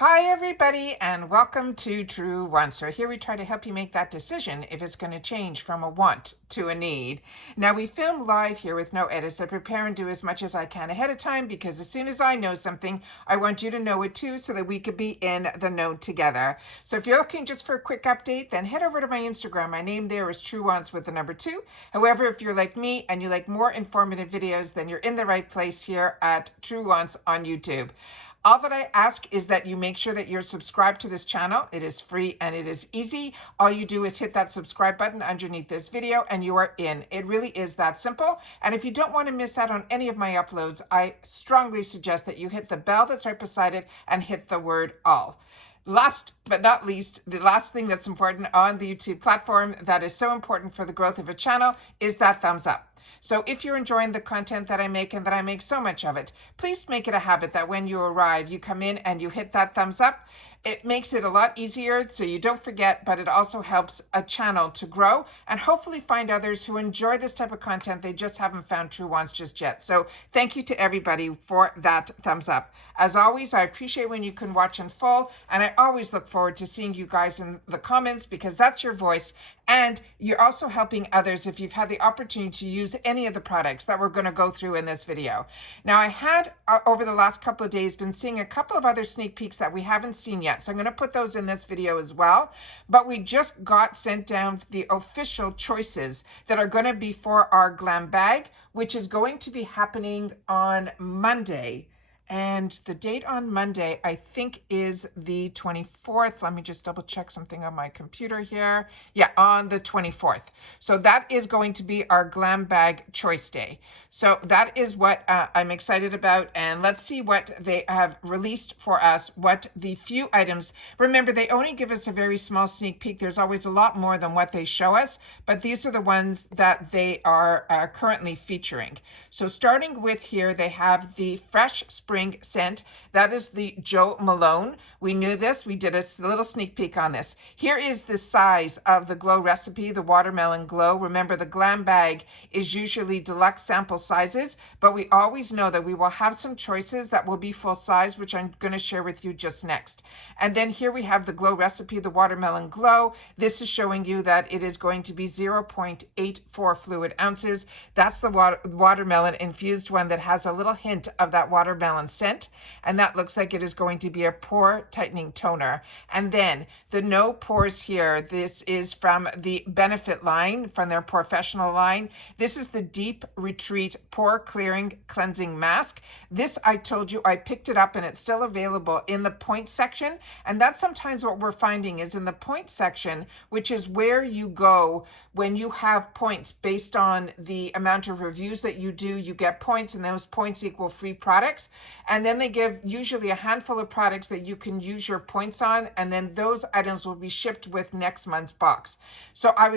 Hi everybody and welcome to Truewants. So here we try to help you make that decision if it's going to change from a want to a need. Now we film live here with no edits. I prepare and do as much as I can ahead of time because as soon as I know something, I want you to know it too so that we could be in the know together. So if you're looking just for a quick update, then head over to my Instagram. My name there is Truewants with the number 2. However, if you're like me and you like more informative videos, then you're in the right place here at Truewants on YouTube. All that I ask is that you make sure that you're subscribed to this channel. It is free and it is easy. All you do is hit that subscribe button underneath this video and you are in. It really is that simple. And if you don't want to miss out on any of my uploads, I strongly suggest that you hit the bell that's right beside it and hit the word all. Last but not least, the last thing that's important on the YouTube platform that is so important for the growth of a channel is that thumbs up. So if you're enjoying the content that I make and that I make so much of it, please make it a habit that when you arrive, you come in and you hit that thumbs up. It makes it a lot easier so you don't forget, but it also helps a channel to grow and hopefully find others who enjoy this type of content. They just haven't found Truewants just yet. So thank you to everybody for that thumbs up. As always, I appreciate when you can watch in full, and I always look forward to seeing you guys in the comments because that's your voice. And you're also helping others if you've had the opportunity to use any of the products that we're going to go through in this video. Now, I had over the last couple of days been seeing a couple of other sneak peeks that we haven't seen yet. So I'm going to put those in this video as well. But we just got sent down the official choices that are going to be for our GlamBag, which is going to be happening on Monday. And the date on Monday, I think, is the 24th. Let me just double check something on my computer here. Yeah, on the 24th. So that is going to be our GlamBag Choice Day. So that is what I'm excited about. And let's see what they have released for us, what the few items. Remember, they only give us a very small sneak peek. There's always a lot more than what they show us. But these are the ones that they are currently featuring. So starting with here, they have the Fresh Spring scent. That is the Joe Malone. We knew this. We did a little sneak peek on this. Here is the size of the Glow recipe, the Watermelon Glow. Remember, the GlamBag is usually deluxe sample sizes, but we always know that we will have some choices that will be full size, which I'm going to share with you just next. And then here we have the Glow recipe, the Watermelon Glow. This is showing you that it is going to be 0.84 fluid ounces. That's the watermelon infused one that has a little hint of that watermelon scent, and that looks like it is going to be a pore tightening toner. And then the no pores here, this is from the Benefit line, from their professional line. This is the Deep Retreat Pore Clearing Cleansing Mask. This, I told you, I picked it up and it's still available in the point section. And that's sometimes what we're finding is in the point section, which is where you go when you have points based on the amount of reviews that you do. You get points, and those points equal free products. And then they give usually a handful of products that you can use your points on, and then those items will be shipped with next month's box. So I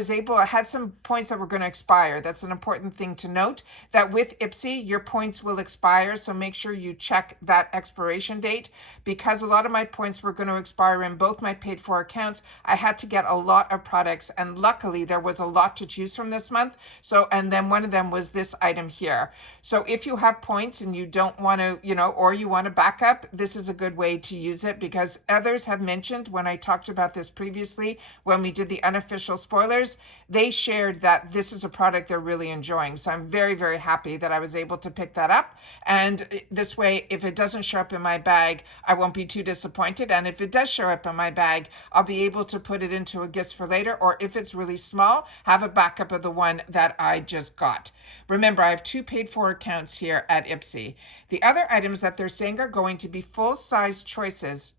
had some points that were going to expire. That's an important thing to note, that with IPSY, your points will expire. So make sure you check that expiration date, because a lot of my points were going to expire in both my paid for accounts. I had to get a lot of products, and luckily there was a lot to choose from this month. So, and then one of them was this item here. So if you have points and you don't want to, or you want to back up, this is a good way to use it, because others have mentioned when I talked about this previously, when we did the unofficial spoilers, they shared that this is a product they're really enjoying. So I'm very, very happy that I was able to pick that up. And this way, if it doesn't show up in my bag, I won't be too disappointed. And if it does show up in my bag, I'll be able to put it into a gift for later, or if it's really small, have a backup of the one that I just got. Remember, I have 2 paid for accounts here at IPSY. The other items that they're saying are going to be full-size choices.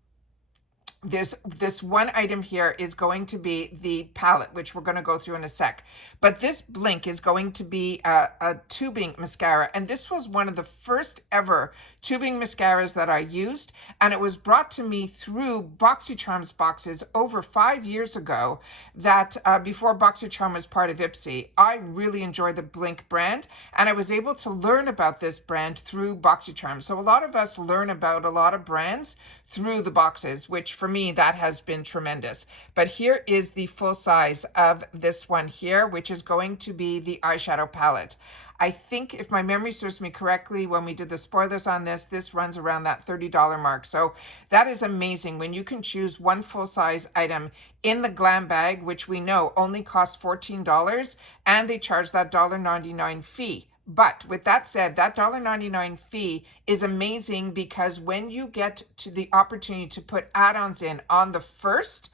This one item here is going to be the palette, which we're going to go through in a sec. But this Blink is going to be a tubing mascara. And this was one of the first ever tubing mascaras that I used. And it was brought to me through Boxycharm's boxes over 5 years ago, that before Boxycharm was part of IPSY. I really enjoyed the Blink brand, and I was able to learn about this brand through Boxycharm. So a lot of us learn about a lot of brands through the boxes, which for me, that has been tremendous. But here is the full size of this one here, which is going to be the eyeshadow palette. I think if my memory serves me correctly, when we did the spoilers on this, this runs around that $30 mark. So that is amazing when you can choose one full size item in the Glam bag, which we know only costs $14, and they charge that $1.99 fee. But with that said, that $1.99 fee is amazing because when you get to the opportunity to put add-ons in on the first,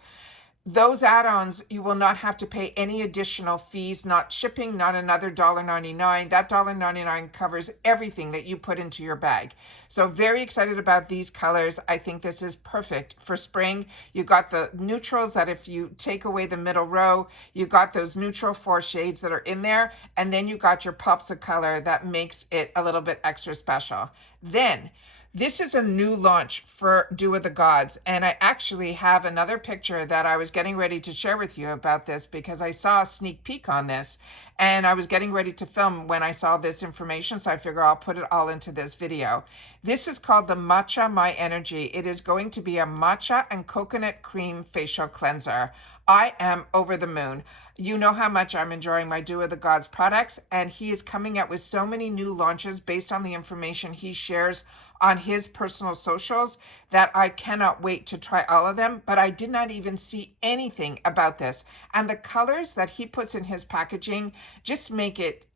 those add-ons, you will not have to pay any additional fees, not shipping, not another $1.99. That $1.99 covers everything that you put into your bag. So very excited about these colors. I think this is perfect for spring. You got the neutrals that if you take away the middle row, you got those neutral 4 shades that are in there. And then you got your pops of color that makes it a little bit extra special. Then, this is a new launch for Dew of the Gods, and I actually have another picture that I was getting ready to share with you about this because I saw a sneak peek on this, and I was getting ready to film when I saw this information, so I figure I'll put it all into this video. This is called the Matcha My Energy. It is going to be a matcha and coconut cream facial cleanser. I am over the moon. You know how much I'm enjoying my Dew of the Gods products, and he is coming out with so many new launches based on the information he shares on his personal socials that I cannot wait to try all of them, but I did not even see anything about this. And the colors that he puts in his packaging just make it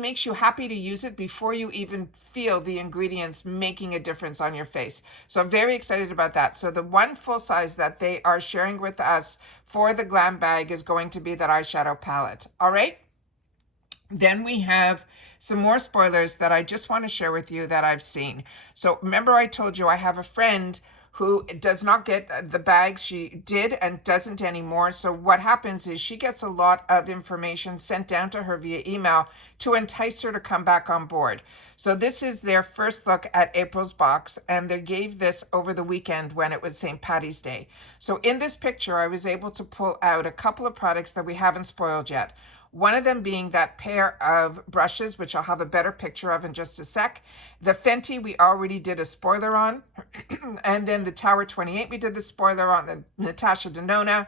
makes you happy to use it before you even feel the ingredients making a difference on your face. So I'm very excited about that. So the one full size that they are sharing with us for the Glam bag is going to be that eyeshadow palette. All right. Then we have some more spoilers that I just want to share with you that I've seen. So remember I told you I have a friend who does not get the bags. She did and doesn't anymore. So what happens is she gets a lot of information sent down to her via email to entice her to come back on board. So this is their first look at April's box, and they gave this over the weekend when it was St. Patty's Day. So in this picture, I was able to pull out a couple of products that we haven't spoiled yet. One of them being that pair of brushes, which I'll have a better picture of in just a sec. The Fenty, we already did a spoiler on. And then the Tower 28, we did the spoiler on. The Natasha Denona.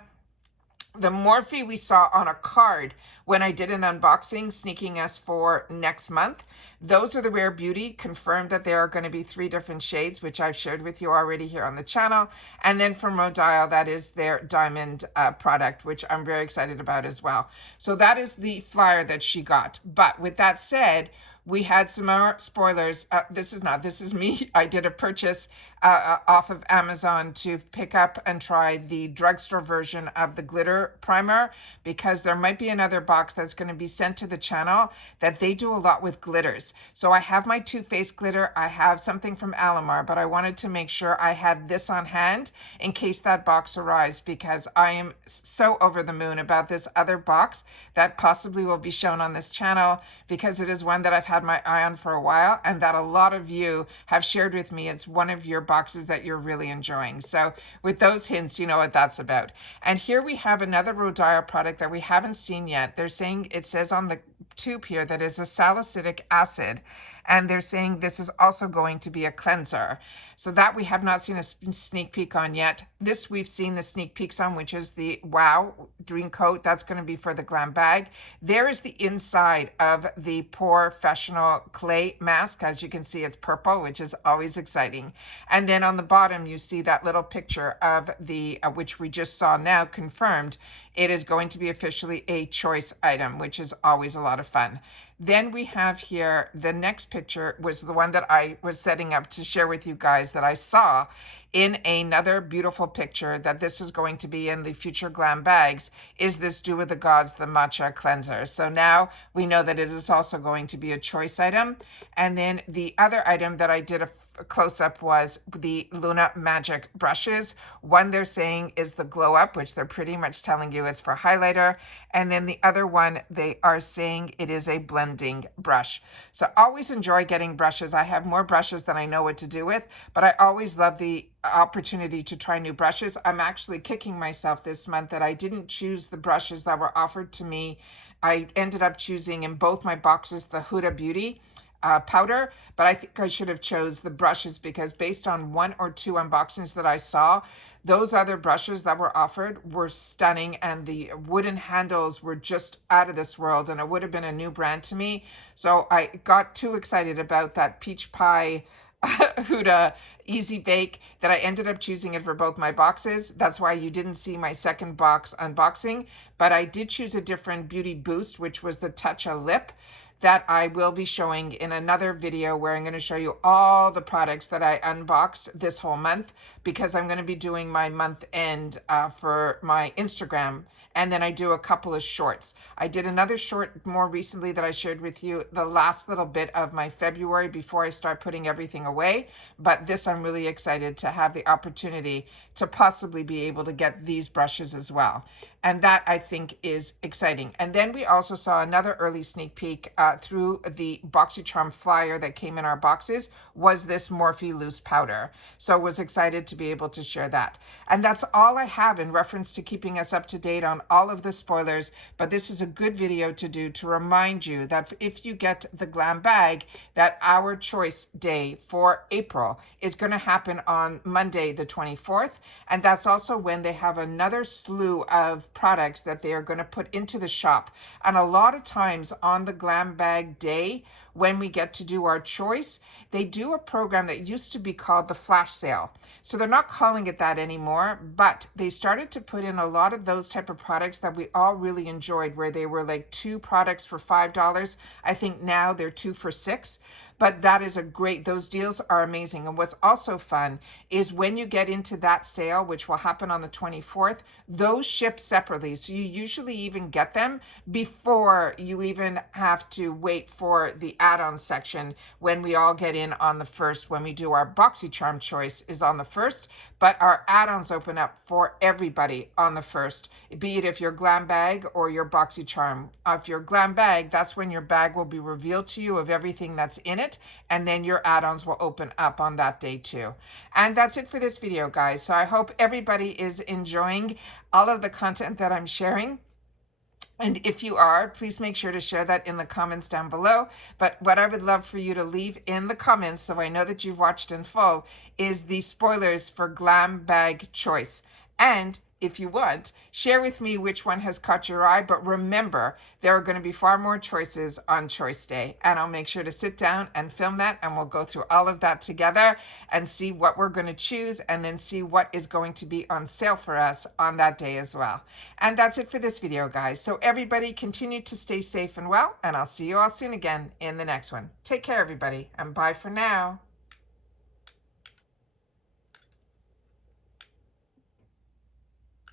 The Morphe we saw on a card when I did an unboxing, sneaking us for next month. Those are the Rare Beauty, confirmed that there are going to be 3 different shades, which I've shared with you already here on the channel. And then from Rodial, that is their diamond product, which I'm very excited about as well. So that is the flyer that she got. But with that said, we had some more spoilers. This is me. I did a purchase off of Amazon to pick up and try the drugstore version of the glitter primer, because there might be another box that's going to be sent to the channel that they do a lot with glitters. So I have my Too Faced glitter. I have something from Alamar, but I wanted to make sure I had this on hand in case that box arrives, because I am so over the moon about this other box that possibly will be shown on this channel, because it is one that I've had my eye on for a while and that a lot of you have shared with me. It's one of your boxes that you're really enjoying. So with those hints, you know what that's about. And here we have another Rodial product that we haven't seen yet. They're saying, it says on the tube here that is a salicylic acid, and they're saying this is also going to be a cleanser. So that we have not seen a sneak peek on yet. This we've seen the sneak peeks on, which is the Wow Dream Coat. That's going to be for the Glam bag. There is the inside of the Professional Clay Mask. As you can see, it's purple, which is always exciting. And then on the bottom, you see that little picture of the, which we just saw now confirmed. It is going to be officially a choice item, which is always a lot of fun. Then we have here, the next picture was the one that I was setting up to share with you guys that I saw in another beautiful picture that this is going to be in the future Glam bags, is this Dew of the Gods, the Matcha Cleanser. So now we know that it is also going to be a choice item. And then the other item that I did a close-up was the Luna Magic brushes. One they're saying is the Glow Up, which they're pretty much telling you is for highlighter. And then the other one, they are saying it is a blending brush. So always enjoy getting brushes. I have more brushes than I know what to do with, but I always love the opportunity to try new brushes. I'm actually kicking myself this month that I didn't choose the brushes that were offered to me. I ended up choosing in both my boxes the Huda Beauty powder, but I think I should have chose the brushes because based on 1 or 2 unboxings that I saw, those other brushes that were offered were stunning, and the wooden handles were just out of this world, and it would have been a new brand to me. So I got too excited about that peach pie Huda Easy Bake that I ended up choosing it for both my boxes. That's why you didn't see my second box unboxing, but I did choose a different Beauty Boost, which was the Toucha Lip, that I will be showing in another video where I'm going to show you all the products that I unboxed this whole month, because I'm going to be doing my month end for my Instagram. And then I do a couple of shorts. I did another short more recently that I shared with you the last little bit of my February before I start putting everything away. But this, I'm really excited to have the opportunity to possibly be able to get these brushes as well. And that, I think, is exciting. And then we also saw another early sneak peek through the Boxycharm flyer that came in our boxes, was this Morphe loose powder. So was excited to be able to share that. And that's all I have in reference to keeping us up to date on all of the spoilers. But this is a good video to do to remind you that if you get the Glam bag, that our choice day for April is going to happen on Monday the 24th. And that's also when they have another slew of products that they are going to put into the shop. And a lot of times on the Glam bag day, when we get to do our choice, they do a program that used to be called the flash sale. So they're not calling it that anymore, but they started to put in a lot of those type of products that we all really enjoyed, where they were like 2 products for $5. I think now they're 2 for $6. But that is a great, those deals are amazing. And what's also fun is when you get into that sale, which will happen on the 24th, those ship separately. So you usually even get them before you even have to wait for the add-on section when we all get in on the 1st, when we do our Boxycharm choice is on the 1st, but our add-ons open up for everybody on the 1st, be it if you're GlamBag or your Boxycharm. If you're GlamBag, that's when your bag will be revealed to you of everything that's in it, and then your add-ons will open up on that day too. And that's it for this video, guys. So I hope everybody is enjoying all of the content that I'm sharing. And if you are, please make sure to share that in the comments down below. But what I would love for you to leave in the comments, so I know that you've watched in full, is the spoilers for Glam Bag Choice. And if you want, share with me which one has caught your eye. But remember, there are going to be far more choices on Choice Day. And I'll make sure to sit down and film that, and we'll go through all of that together and see what we're going to choose, and then see what is going to be on sale for us on that day as well. And that's it for this video, guys. So everybody continue to stay safe and well, and I'll see you all soon again in the next one. Take care, everybody, and bye for now.